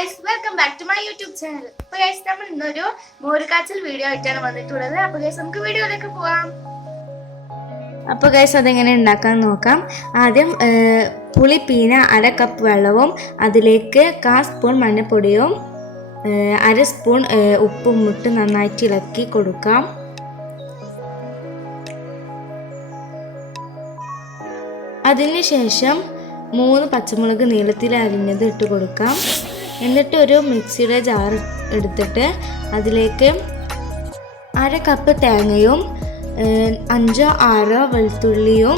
guys, welcome back to my YouTube channel. അപ്പോൾ guys നമ്മൾ ഇന്നൊരു മോരുകാച്ചൽ വീഡിയോ ആയിട്ടാണ് വന്നിട്ടുള്ളത്. അപ്പോൾ guys നമുക്ക് വീഡിയോയിലേക്ക് പോകാം. അപ്പോൾ guys അതെങ്ങനെ ഉണ്ടാക്കാൻ നോക്കാം. ആദ്യം പുളി പീന 1/2 കപ്പ് വെള്ളവും അതിലേക്ക് 1/4 സ്പൂൺ മഞ്ഞൾപ്പൊടിയും 1/2 സ്പൂൺ ഉപ്പും ഇട്ട് നന്നായിട്ട് ഇളക്കി കൊടുക്കാം. അതിനുശേഷം 3 പച്ചമുളക് നീളത്തിൽ അരിഞ്ഞത് ഇട്ട് കൊടുക്കാം. എന്നിട്ട് ഒരു മിക്സിയുടെ ജാർ എടുത്തിട്ട് അതിലേക്ക് 1/2 കപ്പ് തേങ്ങയും 5-6 വെളുത്തുള്ളിയും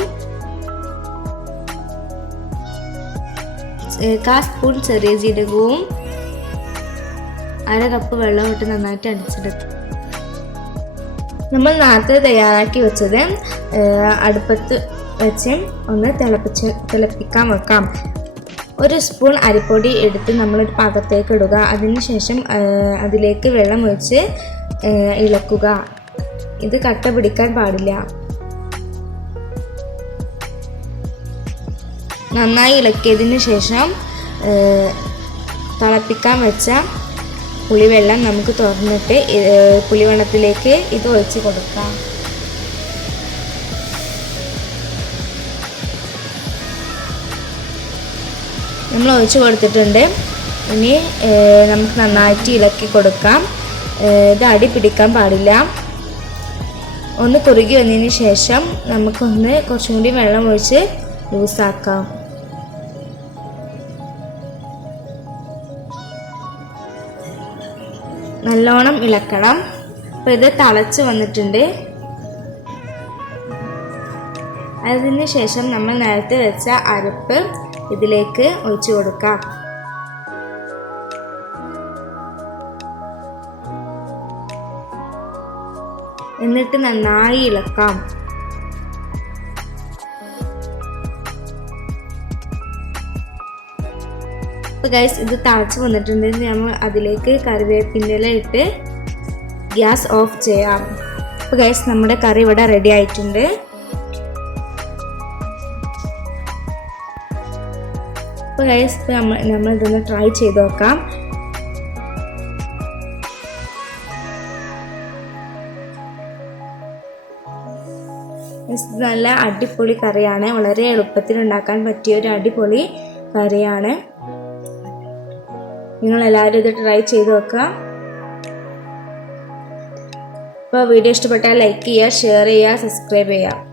1/4 സ്പൂൺ ചെറിയ ജീരകവും 1/2 കപ്പ് വെള്ളം ഇട്ട് നന്നായിട്ട് അടിച്ചെടുക്കും. നമ്മൾ നേരത്തെ തയ്യാറാക്കി വെച്ചത് അടുപ്പത്ത് വെച്ച് ഒന്ന് തിളപ്പിക്കാൻ വെക്കാം. 1 സ്പൂൺ അരിപ്പൊടി എടുത്ത് നമ്മളൊരു പാത്രത്തേക്ക് ഇടുക. അതിനുശേഷം അതിലേക്ക് വെള്ളം ഒഴിച്ച് ഇളക്കുക. ഇത് കട്ട പിടിക്കാൻ പാടില്ല. നന്നായി ഇളക്കിയതിന് ശേഷം തിളപ്പിക്കാൻ വെച്ച പുളിവെള്ളം നമുക്ക് തുറന്നിട്ട് പുളിവെള്ളത്തിലേക്ക് ഇത് ഒഴിച്ച് കൊടുക്കാം. നമ്മൾ ഒഴിച്ച് കൊടുത്തിട്ടുണ്ട്. ഇനി നമുക്ക് നന്നായിട്ട് ഇളക്കി കൊടുക്കാം. ഇത് അടി പിടിക്കാൻ പാടില്ല. ഒന്ന് കുറുകി വന്നതിന് ശേഷം നമുക്കൊന്ന് കുറച്ചും കൂടി വെള്ളം ഒഴിച്ച് ലൂസാക്കാം. നല്ലോണം ഇളക്കണം. അപ്പോൾ ഇത് തിളച്ച് വന്നിട്ടുണ്ട്. അതിന് ശേഷം നമ്മൾ നേരത്തെ വെച്ച അരപ്പ് ഇതിലേക്ക് ഒഴിച്ചു കൊടുക്കാം. എന്നിട്ട് നന്നായി ഇളക്കാം. അപ്പോൾ ഗൈസ് ഇത് തിളച്ച് വന്നിട്ടുണ്ട്. നമ്മൾ അതിലേക്ക് കറിവേപ്പില ഇട്ട് ഗ്യാസ് ഓഫ് ചെയ്യാം. അപ്പോൾ ഗൈസ് നമ്മുടെ കറി ഇവിടെ റെഡി ആയിട്ടുണ്ട്. അപ്പോൾ ഗൈസ് നമ്മൾ ഇതൊന്ന് ട്രൈ ചെയ്ത് നോക്കാം. നല്ല അടിപൊളി കറിയാണ്. വളരെ എളുപ്പത്തിൽ ഉണ്ടാക്കാൻ പറ്റിയ ഒരു അടിപൊളി കറിയാണ്. നിങ്ങളെല്ലാവരും ഇത് ട്രൈ ചെയ്ത് നോക്കുക. അപ്പോൾ വീഡിയോ ഇഷ്ടപ്പെട്ടാൽ ലൈക്ക് ചെയ്യുക, ഷെയർ ചെയ്യുക, സബ്സ്ക്രൈബ് ചെയ്യുക.